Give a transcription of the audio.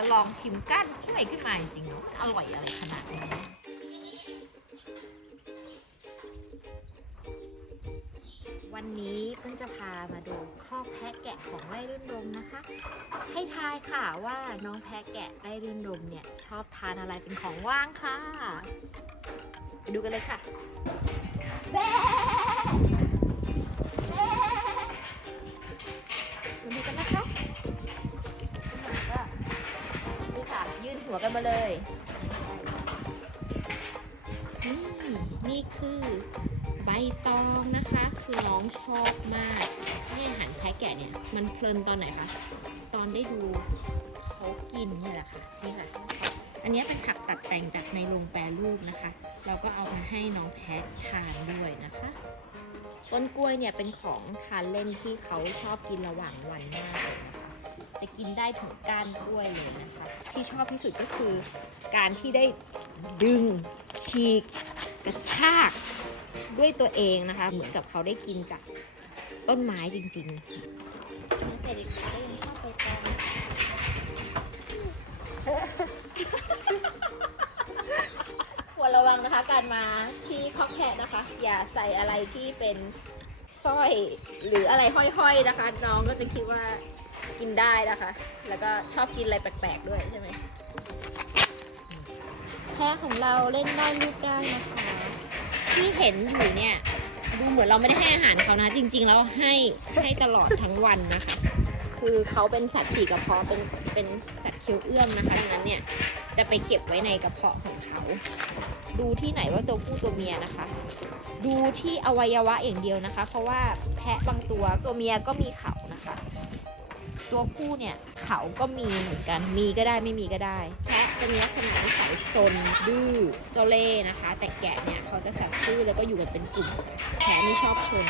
จะลองชิมก้านกล้วยขึ้นมาจริงๆเนอะอร่อยอะไรขนาดนี้วันนี้เพิ่งจะพามาดูข้อแพะแกะของไร่รื่นรมนะคะ ให้ทายค่ะว่าน้องแพะแกะไร่รื่นรมเนี่ยชอบทานอะไรเป็นของว่างค่ะไปดูกันเลยค่ะ หัวกันมาเลยนี่นี่คือใบตองนะคะ คือน้องชอบมากให้อาหารแพะแกะเนี่ย มันเพลินตอนไหนคะ ตอนได้ดูเขากินเนี่ยแหละค่ะ นี่ค่ะ อันนี้เป็นผักตัดแต่งจากในโรงแปรรูปนะคะ เราก็เอามาให้น้องแพะทานด้วยนะคะ ต้นกล้วยเนี่ยเป็นของทานเล่นที่เขาชอบกินระหว่างวันมากเลยนะคะ จะกินได้ถึงก้านกล้วยเลยนะคะ ที่ชอบที่สุดก็คือการที่ได้ดึงฉีกกระชากด้วยตัวเองนะคะ เหมือนกับเขาได้กินจากต้นไม้จริงๆแต่เด็กๆยังชอบไปตองควรระวังนะคะการมาที่คอกแพะนะคะ อย่าใส่อะไรที่เป็นสร้อยหรืออะไรห้อยๆนะคะ น้องก็จะคิดว่า กินได้นะคะ แล้วก็ชอบกินอะไรแปลกๆด้วยใช่ไหมแพะของเราเล่นได้ลูกได้นะคะ ที่เห็นอยู่เนี่ย ดูเหมือนเราไม่ได้ให้อาหารเขานะ จริง ๆ แล้วให้ให้ตลอดทั้งวันนะคะคือเขาเป็นสัตว์สี่กระเพาะเป็นเป็นสัตว์เคี้ยวเอื้อมนะคะดังนั้นเนี่ยจะไปเก็บไว้ในกระเพาะของเขา ดูที่ไหนว่าตัวผู้ตัวเมียนะคะ ดูที่อวัยวะอย่างเดียวนะคะ เพราะว่าแพะบางตัวตัวเมียก็มีเขานะคะ ตัวผู้เนี่ยเขาก็มีเหมือนกัน มีก็ได้ไม่มีก็ได้ แพะจะมีลักษณะนิสัยซนดื้อเจ้าเล่ห์นะคะ แต่แกะเนี่ยเขาจะสัตย์ซื่อแล้วก็อยู่กันเป็นกลุ่มแพะนี่ชอบชน